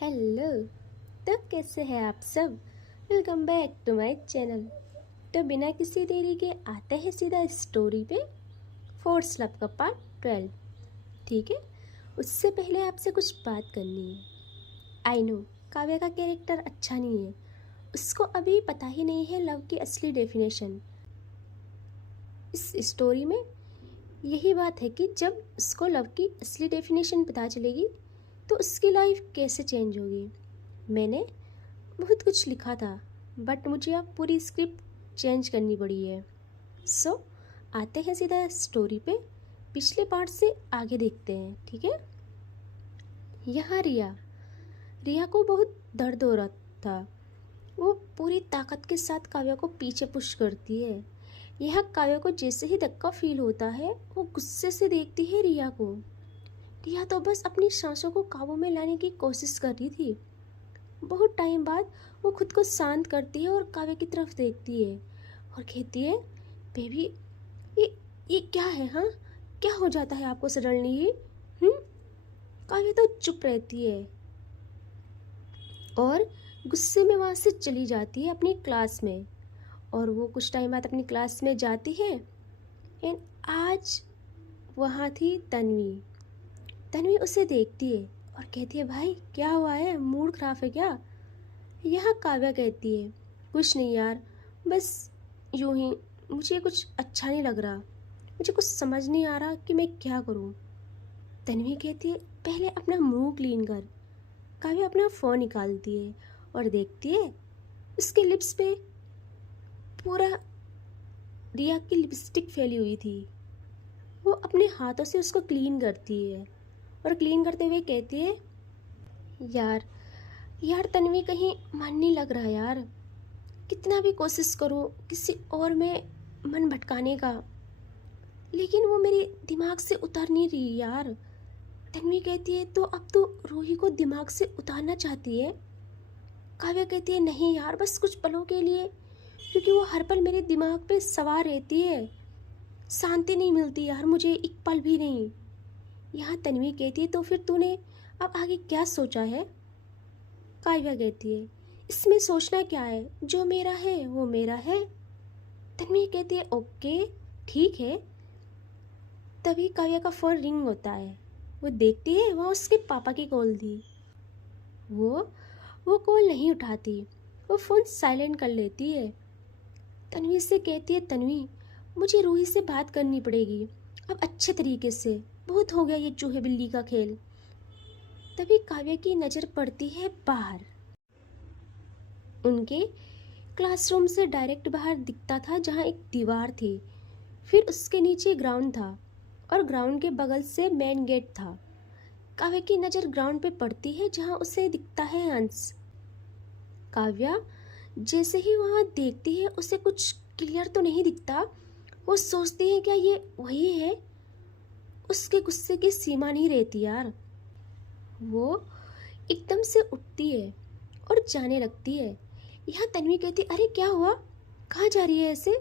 Hello. तो कैसे हैं आप सब? Welcome back to my channel. तो बिना किसी देरी के आते हैं सीधा स्टोरी पे। फोर्स लव का पार्ट 12। ठीक है, उससे पहले आपसे कुछ बात करनी है। आई नो काव्या का कैरेक्टर अच्छा नहीं है, उसको अभी पता ही नहीं है लव की असली डेफिनेशन। इस स्टोरी में यही बात है कि जब उसको लव की असली डेफिनेशन पता चलेगी तो उसकी लाइफ कैसे चेंज होगी। मैंने बहुत कुछ लिखा था बट मुझे अब पूरी स्क्रिप्ट चेंज करनी पड़ी है। सो आते हैं सीधा स्टोरी पे। पिछले पार्ट से आगे देखते हैं, ठीक है। यहाँ रिया रिया को बहुत दर्द हो रहा था। वो पूरी ताकत के साथ काव्या को पीछे पुश करती है। यह काव्या को जैसे ही धक्का फील होता है वो गुस्से से देखती है रिया को। रिया तो बस अपनी सांसों को काबू में लाने की कोशिश कर रही थी। बहुत टाइम बाद वो खुद को शांत करती है और काव्या की तरफ देखती है और कहती है, बेबी ये क्या है? हाँ, क्या हो जाता है आपको सडनली ही? काव्या तो चुप रहती है और गुस्से में वहाँ से चली जाती है अपनी क्लास में। और वो कुछ टाइम बाद अपनी क्लास में जाती है एंड आज वहाँ थी तन्वी। तन्वी उसे देखती है और कहती है, भाई क्या हुआ है, मूड खराब है क्या? यहाँ काव्या कहती है, कुछ नहीं यार, बस यूं ही, मुझे कुछ अच्छा नहीं लग रहा, मुझे कुछ समझ नहीं आ रहा कि मैं क्या करूँ। तन्वी कहती है, पहले अपना मुंह क्लीन कर। काव्या अपना फ़ोन निकालती है और देखती है उसके लिप्स पे पूरा रिया की लिपस्टिक फैली हुई थी। वो अपने हाथों से उसको क्लीन करती है और क्लीन करते हुए कहती है, यार यार तन्वी, कहीं मन नहीं लग रहा यार, कितना भी कोशिश करूं किसी और में मन भटकाने का, लेकिन वो मेरे दिमाग से उतर नहीं रही यार। तन्वी कहती है, तो अब तू रूही को दिमाग से उतारना चाहती है? काव्या कहती है, नहीं यार, बस कुछ पलों के लिए, क्योंकि वो हर पल मेरे दिमाग पे सवार रहती है, शांति नहीं मिलती यार मुझे एक पल भी नहीं। यहाँ तन्वी कहती है, तो फिर तूने अब आगे क्या सोचा है? काव्या कहती है, इसमें सोचना क्या है, जो मेरा है वो मेरा है। तन्वी कहती है, ओके ठीक है। तभी काव्या का फ़ोन रिंग होता है। वो देखती है वहाँ उसके पापा की कॉल थी। वो कॉल नहीं उठाती, वो फ़ोन साइलेंट कर लेती है। तन्वी से कहती है, तन्वी मुझे रूही से बात करनी पड़ेगी अब अच्छे तरीके से, बहुत हो गया ये चूहे बिल्ली का खेल। तभी काव्या की नज़र पड़ती है बाहर। उनके क्लासरूम से डायरेक्ट बाहर दिखता था जहाँ एक दीवार थी, फिर उसके नीचे ग्राउंड था और ग्राउंड के बगल से मेन गेट था। काव्या की नज़र ग्राउंड पे पड़ती है जहाँ उसे दिखता है अंश। काव्या जैसे ही वहाँ देखती है उसे कुछ क्लियर तो नहीं दिखता। वो सोचती है क्या ये वही है? उसके गुस्से की सीमा नहीं रहती यार। वो एकदम से उठती है और जाने लगती है। यहाँ तन्वी कहती, अरे क्या हुआ, कहाँ जा रही है ऐसे?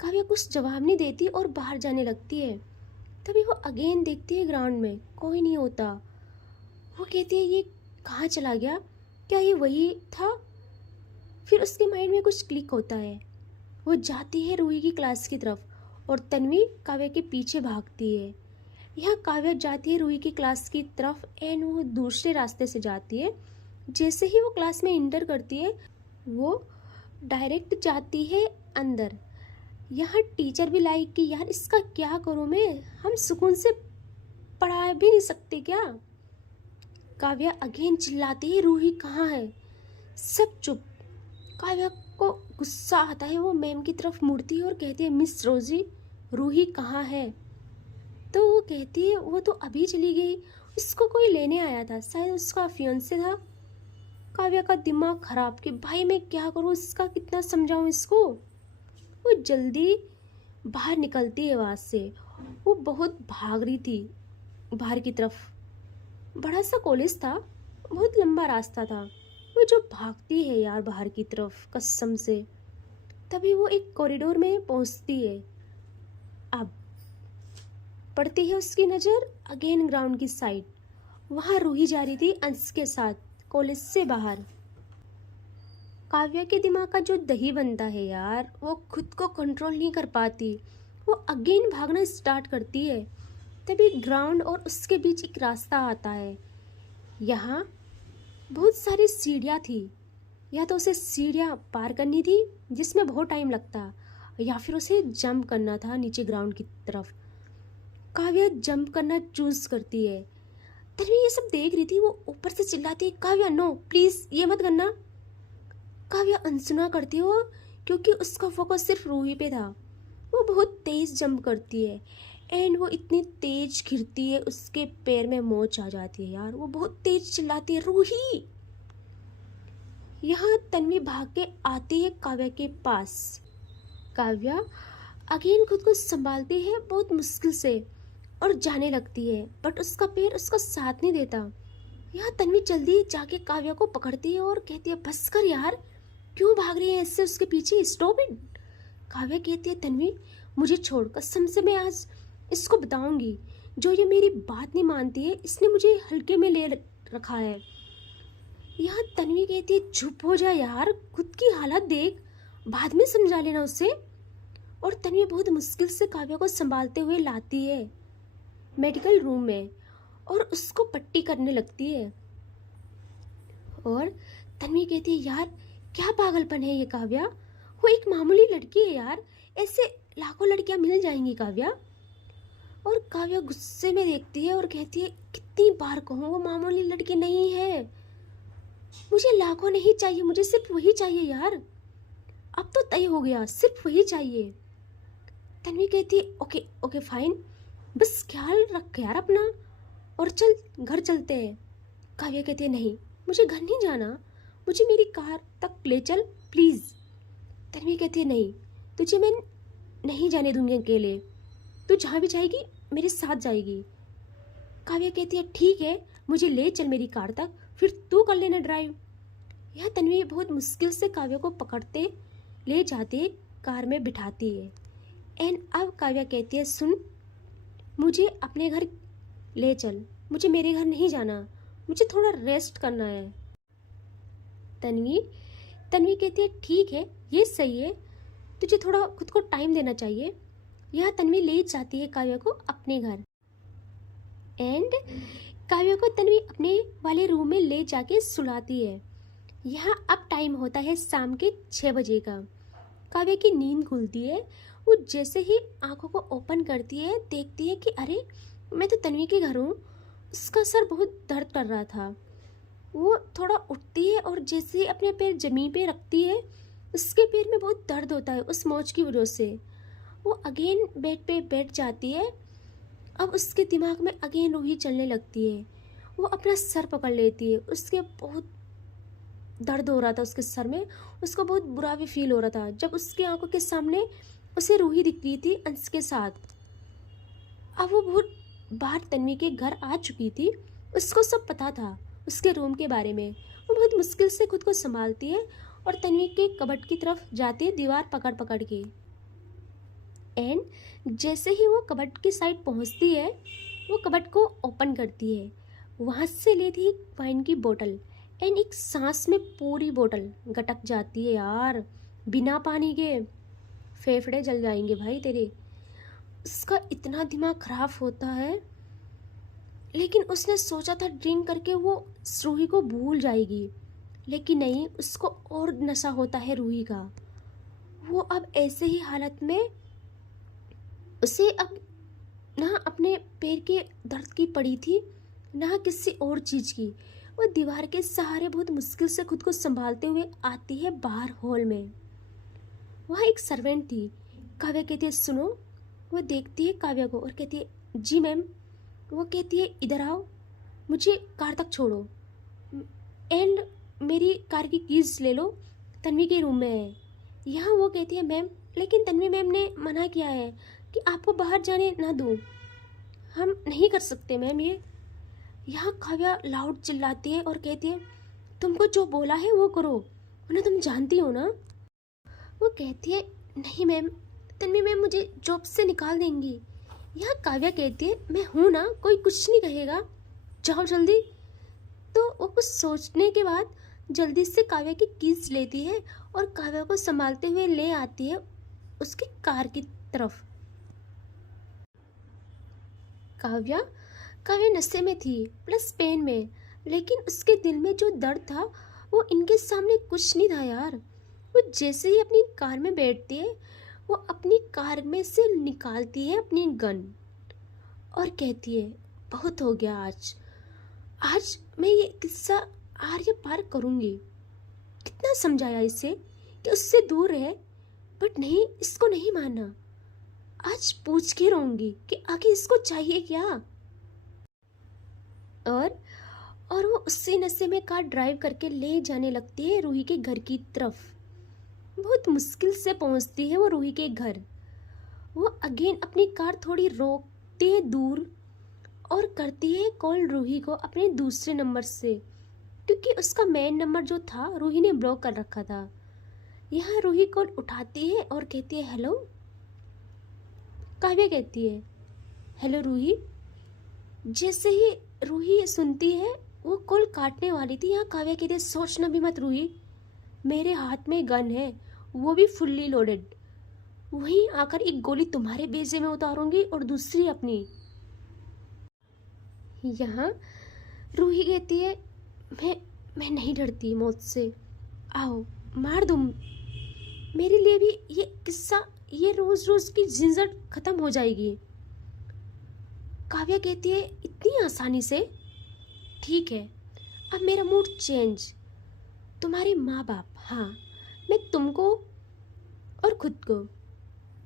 काव्या कुछ जवाब नहीं देती और बाहर जाने लगती है। तभी वो अगेन देखती है ग्राउंड में कोई नहीं होता। वो कहती है, ये कहाँ चला गया, क्या ये वही था? फिर उसके माइंड में कुछ क्लिक होता है। वो जाती है रूही की क्लास की तरफ और तन्वी काव्या के पीछे भागती है। यहाँ काव्या जाती है रूही की क्लास की तरफ एंड वो दूसरे रास्ते से जाती है। जैसे ही वो क्लास में इंटर करती है वो डायरेक्ट जाती है अंदर। यहाँ टीचर भी लाइक कि यार इसका क्या करूँ मैं, हम सुकून से पढ़ा भी नहीं सकते क्या? काव्या अगेन चिल्लाती है, रूही कहाँ है? सब चुप। काव्या को गुस्सा आता है, वो मैम की तरफ मुड़ती है और कहती है, मिस रोजी रूही कहाँ है? तो वो कहती है, वो तो अभी चली गई, उसको कोई लेने आया था, शायद उसका फियांसे था। काव्या का दिमाग खराब कि भाई मैं क्या करूँ, इसका कितना समझाऊँ इसको। वो जल्दी बाहर निकलती है वहाँ से। वो बहुत भाग रही थी बाहर की तरफ। बड़ा सा कॉलेज था, बहुत लंबा रास्ता था। वो जो भागती है यार बाहर की तरफ कसम से। तभी वो एक कॉरिडोर में पहुंचती है। अब पड़ती है उसकी नज़र अगेन ग्राउंड की साइड। वहाँ रूही जा रही थी अंश के साथ। कॉलेज से बाहर। काव्या के दिमाग का जो दही बनता है यार, वो खुद को कंट्रोल नहीं कर पाती। वो अगेन भागना स्टार्ट करती है। तभी ग्राउंड और उसके बीच एक रास्ता आता है। यहाँ बहुत सारी सीढ़ियाँ थी। या तो उसे सीढ़ियाँ पार करनी थी जिसमें बहुत टाइम लगता, या फिर उसे जंप करना था नीचे ग्राउंड की तरफ। काव्या जंप करना चूज करती है। तन्वी ये सब देख रही थी। वो ऊपर से चिल्लाती है, काव्या नो प्लीज ये मत करना। काव्या अनसुना करती है वो, क्योंकि उसका फोकस सिर्फ रूही पे था। वो बहुत तेज जंप करती है एंड वो इतनी तेज गिरती है, उसके पैर में मोच आ जाती है यार। वो बहुत तेज चिल्लाती है, रूही। यहाँ तन्वी भाग के आती है काव्या के पास। काव्या अगेन खुद को संभालती है बहुत मुश्किल से और जाने लगती है, बट उसका पैर उसका साथ नहीं देता। यहाँ तन्वी जल्दी जाके काव्या को पकड़ती है और कहती है, बस कर यार, क्यों भाग रही है इससे उसके पीछे, स्टॉप इट। काव्या कहती है, तन्वी मुझे छोड़, कसम से मैं आज इसको बताऊंगी। जो ये मेरी बात नहीं मानती है, इसने मुझे हल्के में ले रखा है। यहाँ तन्वी कहती है, चुप हो जा यार, खुद की हालत देख, बाद में समझा लेना उसे। और तन्वी बहुत मुश्किल से काव्या को संभालते हुए लाती है मेडिकल रूम में और उसको पट्टी करने लगती है। और तन्वी कहती है, यार क्या पागलपन है ये काव्या, वो एक मामूली लड़की है यार, ऐसे लाखों लड़कियां मिल जाएंगी काव्या। और काव्या गुस्से में देखती है और कहती है, कितनी बार कहूँ वो मामूली लड़की नहीं है, मुझे लाखों नहीं चाहिए, मुझे सिर्फ वही चाहिए यार, अब तो तय हो गया, सिर्फ वही चाहिए। तन्वी कहती है, ओके ओके फाइन, बस ख्याल रख यार अपना, और चल घर चलते हैं। काव्या कहती है, नहीं मुझे घर नहीं जाना, मुझे मेरी कार तक ले चल प्लीज़। तन्वी कहती है, नहीं तुझे मैं नहीं जाने दूंगी अकेले, तू जहाँ भी जाएगी मेरे साथ जाएगी। काव्या कहती है, ठीक है मुझे ले चल मेरी कार तक, फिर तू कर लेना ड्राइव। यह तन्वी बहुत मुश्किल से काव्या को पकड़ते ले जाते कार में बिठाती है। एंड अब काव्या कहती है, सुन मुझे अपने घर ले चल, मुझे मेरे घर नहीं जाना, मुझे थोड़ा रेस्ट करना है। तन्वी तन्वी कहती है, ठीक है ये सही है, तुझे थोड़ा खुद को टाइम देना चाहिए। यह तन्वी ले जाती है काव्या को अपने घर। एंड काव्या को तन्वी अपने वाले रूम में ले जाके सुलाती है। यहाँ अब टाइम होता है शाम के 6 बजे का। काव्या की नींद खुलती है। वो जैसे ही आंखों को ओपन करती है, देखती है कि अरे मैं तो तन्वी के घर हूँ। उसका सर बहुत दर्द कर रहा था। वो थोड़ा उठती है और जैसे ही अपने पैर जमीन पे रखती है, उसके पैर में बहुत दर्द होता है उस मोच की वजह से। वो अगेन बेड पे बैठ जाती है। अब उसके दिमाग में अगेन रूही चलने लगती है। वो अपना सर पकड़ लेती है, उसके बहुत दर्द हो रहा था उसके सर में, उसको बहुत बुरा भी फील हो रहा था जब उसकी आंखों के सामने उसे रूही दिख रही थी अंश के साथ। अब वो बहुत बार तन्वी के घर आ चुकी थी, उसको सब पता था उसके रूम के बारे में। वो बहुत मुश्किल से खुद को संभालती है और तन्वी के कबर्ड की तरफ जाती है दीवार पकड़ पकड़ के। एंड जैसे ही वो कबर्ड की साइड पहुंचती है, वो कबर्ड को ओपन करती है। वहाँ से लेती है वाइन की बोतल एंड एक सांस में पूरी बोतल गटक जाती है यार। बिना पानी के फेफड़े जल जाएंगे भाई तेरे। उसका इतना दिमाग खराब होता है, लेकिन उसने सोचा था ड्रिंक करके वो रूही को भूल जाएगी, लेकिन नहीं, उसको और नशा होता है रूही का। वो अब ऐसे ही हालत में उसे अब ना अपने पैर के दर्द की पड़ी थी, ना किसी और चीज़ की। वो दीवार के सहारे बहुत मुश्किल से खुद को संभालते हुए आती है बाहर हॉल में। वहाँ एक सर्वेंट थी। काव्या कहती है, सुनो। वो देखती है काव्या को और कहती है, जी मैम। वो कहती है, इधर आओ, मुझे कार तक छोड़ो एंड मेरी कार की कीज ले लो, तन्वी के रूम में है। यहाँ वो कहती है, मैम लेकिन तन्वी मैम ने मना किया है कि आपको बाहर जाने ना दूँ, हम नहीं कर सकते मैम ये। यहाँ काव्या लाउड चिल्लाती है और कहती है, तुमको जो बोला है वो करो, उन्हें तुम जानती हो ना। वो कहती है, नहीं मैम, तन्वी मैम मुझे जॉब से निकाल देंगी। यहाँ काव्या कहती है, मैं हूँ ना, कोई कुछ नहीं कहेगा, जाओ जल्दी। तो वो कुछ सोचने के बाद जल्दी से काव्या की कीज लेती है और काव्या को संभालते हुए ले आती है उसकी कार की तरफ। काव्या काव्या नशे में थी प्लस पेन में, लेकिन उसके दिल में जो दर्द था वो इनके सामने कुछ नहीं था यार। वो जैसे ही अपनी कार में बैठती है, वो अपनी कार में से निकालती है अपनी गन और कहती है बहुत हो गया, आज आज मैं ये किस्सा आर्य पार करूंगी। कितना समझाया इसे कि उससे दूर रहे, बट नहीं, इसको नहीं माना। आज पूछ के रहूंगी कि आखिर इसको चाहिए क्या। और वो उसी नशे में कार ड्राइव करके ले जाने लगती है रूही के घर की तरफ। बहुत मुश्किल से पहुंचती है वो रूही के घर। वो अगेन अपनी कार थोड़ी रोकती है दूर और करती है कॉल रूही को अपने दूसरे नंबर से, क्योंकि उसका मेन नंबर जो था रूही ने ब्लॉक कर रखा था। यहाँ रूही कॉल उठाती है और कहती है हेलो। काव्या कहती है हेलो रूही। जैसे ही रूही ये सुनती है वो कॉल काटने वाली थी, यहाँ काव्या कहती है सोचना भी मत रूही, मेरे हाथ में गन है, वो भी फुल्ली लोडेड। वहीं आकर एक गोली तुम्हारे बेजे में उतारूंगी और दूसरी अपनी। यहाँ रूही कहती है मैं नहीं डरती मौत से, आओ मार दूँ। मेरे लिए भी ये किस्सा, ये रोज रोज की झंझट खत्म हो जाएगी। काव्या कहती है इतनी आसानी से? ठीक है, अब मेरा मूड चेंज। तुम्हारे माँ बाप, हाँ, मैं तुमको और खुद को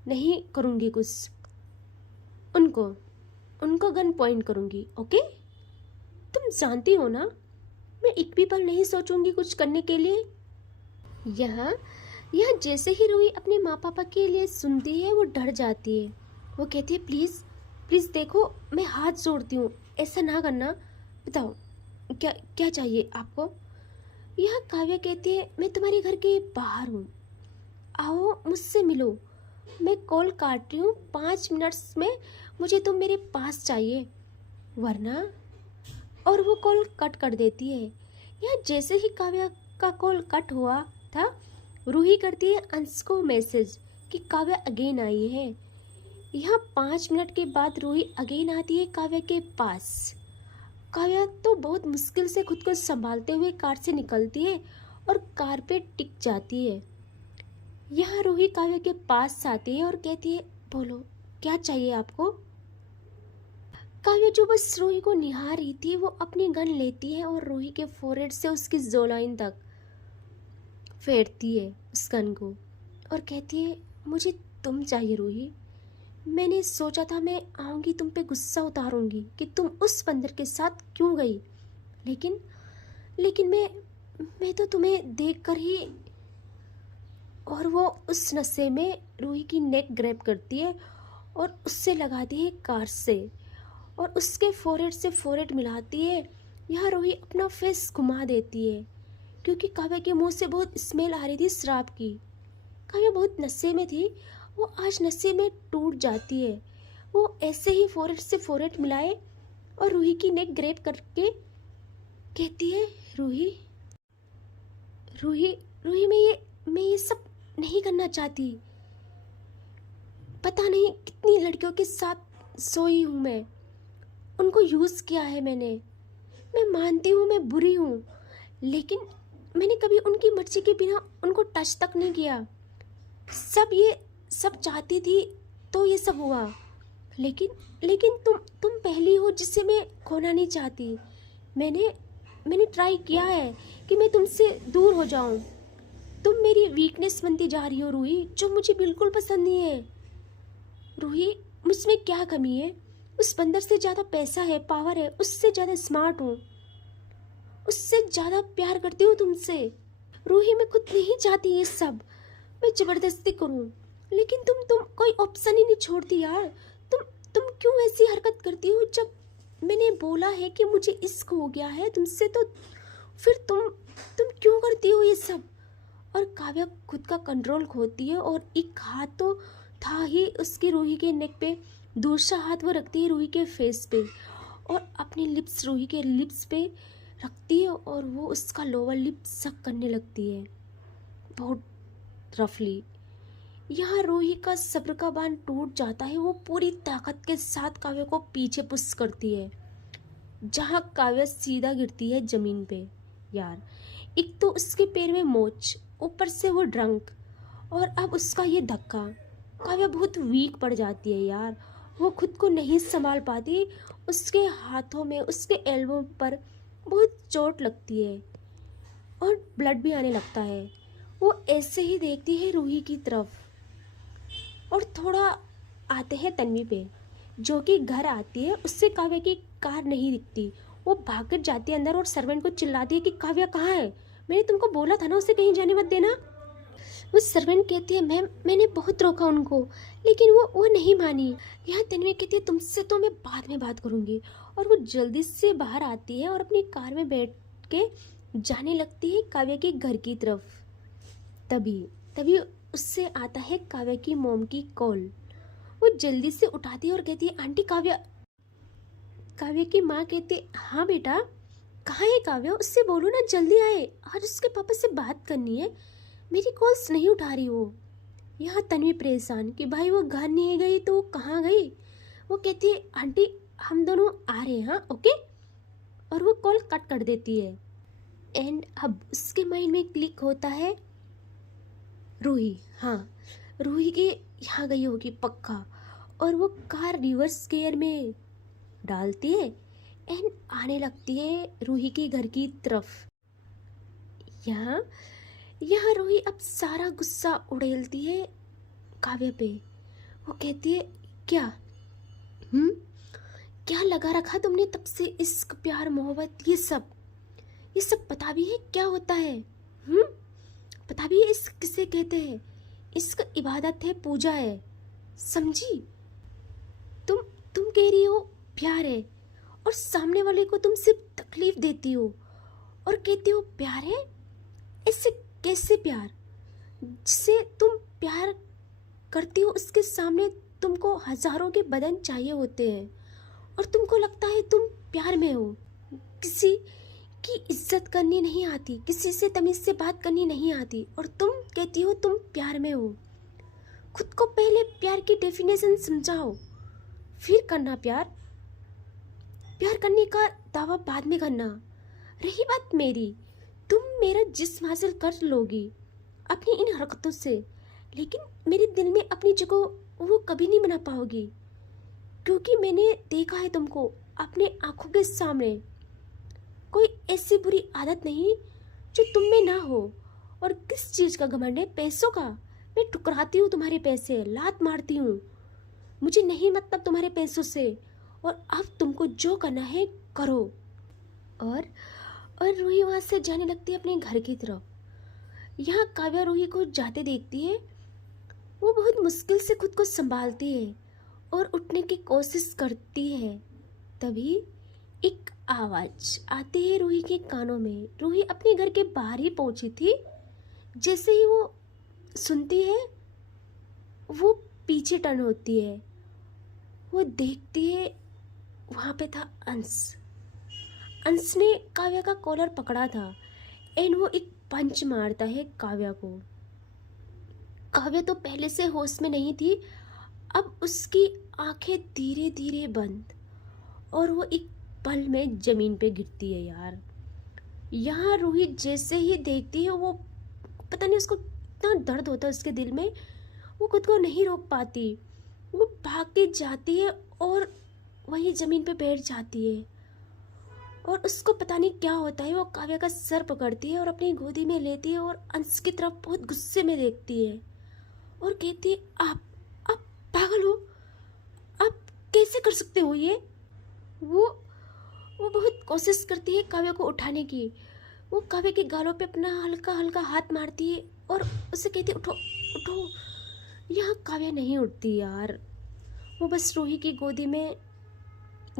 नहीं करूँगी कुछ, उनको गन पॉइंट करूँगी। ओके, तुम जानती हो ना मैं एक भी पल नहीं सोचूंगी कुछ करने के लिए। यहाँ जैसे ही रूही अपने माँ पापा के लिए सुनती है वो डर जाती है। वो कहती है प्लीज़ प्लीज़ देखो, मैं हाथ जोड़ती हूँ, ऐसा ना करना, बताओ क्या चाहिए आपको। यहाँ काव्या कहती है मैं तुम्हारे घर के बाहर हूँ, आओ मुझसे मिलो। मैं कॉल काट रही हूँ, 5 मिनट्स में मुझे तुम मेरे पास चाहिए, वरना। और वो कॉल कट कर देती है। यहाँ जैसे ही काव्या का कॉल कट हुआ था, रूही करती है अंश को मैसेज कि काव्या अगेन आई है। यहाँ 5 मिनट के बाद रूही अगेन आती है काव्या के पास। काव्या तो बहुत मुश्किल से खुद को संभालते हुए कार से निकलती है और कार पे टिक जाती है। यहाँ रूही काव्या के पास आती है और कहती है बोलो क्या चाहिए आपको। काव्या जो बस रूही को निहार रही थी, वो अपनी गन लेती है और रूही के फोरहेड से उसकी जोलाइन तक फेरती है उस गन को और कहती है मुझे तुम चाहिए रूही। मैंने सोचा था मैं आऊँगी तुम पे गुस्सा उतारूंगी कि तुम उस बंदर के साथ क्यों गई, लेकिन मैं तो तुम्हें देखकर ही। और वो उस नशे में रूही की नेक ग्रैब करती है और उससे लगाती है कार से और उसके फोरहेड से फोरहेड मिलाती है। यहाँ रूही अपना फेस घुमा देती है क्योंकि काव्या के मुंह से बहुत स्मेल आ रही थी शराब की। काव्या बहुत नशे में थी, वो आज नशे में टूट जाती है। वो ऐसे ही फोरहेड से फोरहेड मिलाए और रूही की नेक ग्रैब करके कहती है रूही मैं ये सब नहीं करना चाहती। पता नहीं कितनी लड़कियों के साथ सोई हूँ मैं, उनको यूज़ किया है मैंने। मैं मानती हूँ मैं बुरी हूँ, लेकिन मैंने कभी उनकी मर्जी के बिना उनको टच तक नहीं किया। ये सब चाहती थी तो ये सब हुआ, लेकिन तुम पहली हो जिसे मैं खोना नहीं चाहती। मैंने ट्राई किया है कि मैं तुमसे दूर हो जाऊं। तुम मेरी वीकनेस बनती जा रही हो रूही, जो मुझे बिल्कुल पसंद नहीं है। रूही मुझमें क्या कमी है? उस बंदर से ज़्यादा पैसा है, पावर है, उससे ज़्यादा स्मार्ट हूँ, उससे ज़्यादा प्यार करती हूँ तुमसे। रूही मैं खुद नहीं चाहती ये सब, मैं ज़बरदस्ती करूँ, लेकिन तुम कोई ऑप्शन ही नहीं छोड़ती यार। तुम क्यों ऐसी हरकत करती हो? जब मैंने बोला है कि मुझे इश्क हो गया है तुमसे, तो फिर तुम क्यों करती हो ये सब? और काव्या खुद का कंट्रोल खोती है और एक हाथ तो था ही उसकी रूही के नेक पे, दूसरा हाथ वो रखती है रूही के फेस पे और अपनी लिप्स रूही के लिप्स पे रखती है और वो उसका लोअर लिप सक करने लगती है, बहुत रफली। यहाँ रूही का सब्र का बांध टूट जाता है। वो पूरी ताकत के साथ काव्य को पीछे पुश करती है, जहाँ काव्य सीधा गिरती है जमीन पे। यार, एक तो उसके पैर में मोच, ऊपर से वो ड्रंक, और अब उसका ये धक्का। काव्य बहुत वीक पड़ जाती है यार, वो खुद को नहीं संभाल पाती। उसके हाथों में, उसके एल्बो पर बहुत चोट लगती है और ब्लड भी आने लगता है। वो ऐसे ही देखती है रूही की तरफ। और थोड़ा आते हैं तन्वी पे, जो कि घर आती है। उससे काव्य की कार नहीं दिखती। वो भाग जाती है अंदर और सर्वेंट को चिल्लाती है कि काव्या कहाँ है, मैंने तुमको बोला था ना उसे कहीं जाने मत देना। वो सर्वेंट कहती है मैम, मैंने बहुत रोका उनको, लेकिन वो नहीं मानी। यहाँ तन्वी कहती है तुमसे तो मैं बाद में बात करूँगी। और वो जल्दी से बाहर आती है और अपनी कार में बैठ के जाने लगती है काव्य के घर की तरफ। तभी तभी उससे आता है काव्य की मॉम की कॉल। वो जल्दी से उठाती है और कहती है आंटी काव्या। काव्य की माँ कहती है हाँ बेटा, कहाँ है काव्य, उससे बोलो ना जल्दी आए, आज उसके पापा से बात करनी है, मेरी कॉल्स नहीं उठा रही वो। यहाँ तन्वी परेशान कि भाई वो घर नहीं गई तो वो कहाँ गई। वो कहती है आंटी हम दोनों आ रहे हैं, हाँ ओके। और वो कॉल कट कर देती है। एंड अब उसके माइंड में क्लिक होता है रूही, हाँ रूही के यहाँ गई होगी पक्का। और वो कार रिवर्स गियर में डालती है एंड आने लगती है रूही के घर की तरफ। यहाँ यहाँ रूही अब सारा गुस्सा उड़ेलती है काव्य पे। वो कहती है क्या क्या लगा रखा तुमने तब से, इश्क प्यार मोहब्बत ये सब पता भी है क्या होता है? पता भी है इश्क किसे कहते हैं? इश्क इबादत है, पूजा है, समझी? तुम कह रही हो प्यार है और सामने वाले को तुम सिर्फ तकलीफ देती हो और कहती हो प्यार है। ऐसे कैसे प्यार? जिससे तुम प्यार करती हो उसके सामने तुमको हजारों के बदन चाहिए होते हैं और तुमको लगता है तुम प्यार में हो। किसी की इज्जत करनी नहीं आती, किसी से तमीज से बात करनी नहीं आती और तुम कहती हो तुम प्यार में हो। खुद को पहले प्यार की डेफिनेशन समझाओ, फिर करना प्यार। प्यार करने का दावा बाद में करना। रही बात मेरी, तुम मेरा जिस्म हासिल कर लोगी अपनी इन हरकतों से, लेकिन मेरे दिल में अपनी जगह वो कभी नहीं बना पाओगी, क्योंकि मैंने देखा है तुमको अपने आंखों के सामने। कोई ऐसी बुरी आदत नहीं जो तुम में ना हो। और किस चीज़ का घमंड है? पैसों का। मैं ठुकराती हूँ तुम्हारे पैसे, लात मारती हूँ, मुझे नहीं मतलब तुम्हारे पैसों से। और अब तुमको जो करना है करो। और रूही वहाँ से जाने लगती है अपने घर की तरफ। यहाँ काव्या रूही को जाते देखती है। वो बहुत मुश्किल से खुद को संभालती है और उठने की कोशिश करती है। तभी एक आवाज़ आती है रूही के कानों में। रूही अपने घर के बाहर ही पहुंची थी। जैसे ही वो सुनती है वो पीछे टर्न होती है। वो देखती है वहाँ पे था अंश ने काव्या का कॉलर पकड़ा था एंड वो एक पंच मारता है काव्या को। काव्या तो पहले से होश में नहीं थी, अब उसकी आंखें धीरे धीरे बंद और वो एक पल में जमीन पे गिरती है। यार, यहाँ रूही जैसे ही देखती है, वो पता नहीं उसको इतना दर्द होता है उसके दिल में, वो खुद को नहीं रोक पाती। वो भाग के जाती है और वही जमीन पे बैठ जाती है। और उसको पता नहीं क्या होता है, वो काव्या का सर पकड़ती है और अपनी गोदी में लेती है और अंश की तरफ बहुत गुस्से में देखती है और कहती है आप पागल हो, आप कैसे कर सकते हो ये? वो बहुत कोशिश करती है काव्या को उठाने की। वो काव्या के गालों पे अपना हल्का हल्का हाथ मारती है और उसे कहती है उठो उठो। यहाँ काव्या नहीं उठती यार, वो बस रूही की गोदी में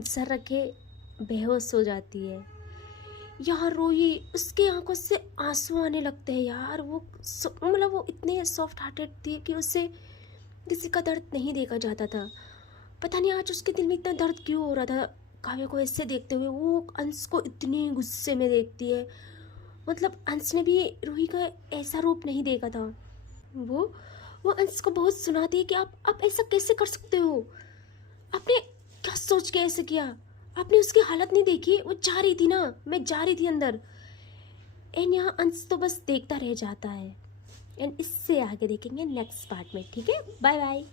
सर रखे बेहोश हो जाती है। यहाँ रूही, उसकी आंखों से आंसू आने लगते हैं यार। वो मतलब वो इतने सॉफ्ट हार्टेड थी कि उसे किसी का दर्द नहीं देखा जाता था। पता नहीं आज उसके दिल में इतना दर्द क्यों हो रहा था। काव्य को ऐसे देखते हुए वो अंश को इतने गुस्से में देखती है। मतलब अंश ने भी रूही का ऐसा रूप नहीं देखा था। वो वो अंश को बहुत सुनाती है कि आप ऐसा कैसे कर सकते हो, आपने क्या सोच के ऐसे किया, आपने उसकी हालत नहीं देखी, वो जा रही थी ना, मैं जा रही थी अंदर। एंड यहाँ अंश तो बस देखता रह जाता है। एंड इससे आगे देखेंगे नेक्स्ट पार्ट में। ठीक है, बाय बाय।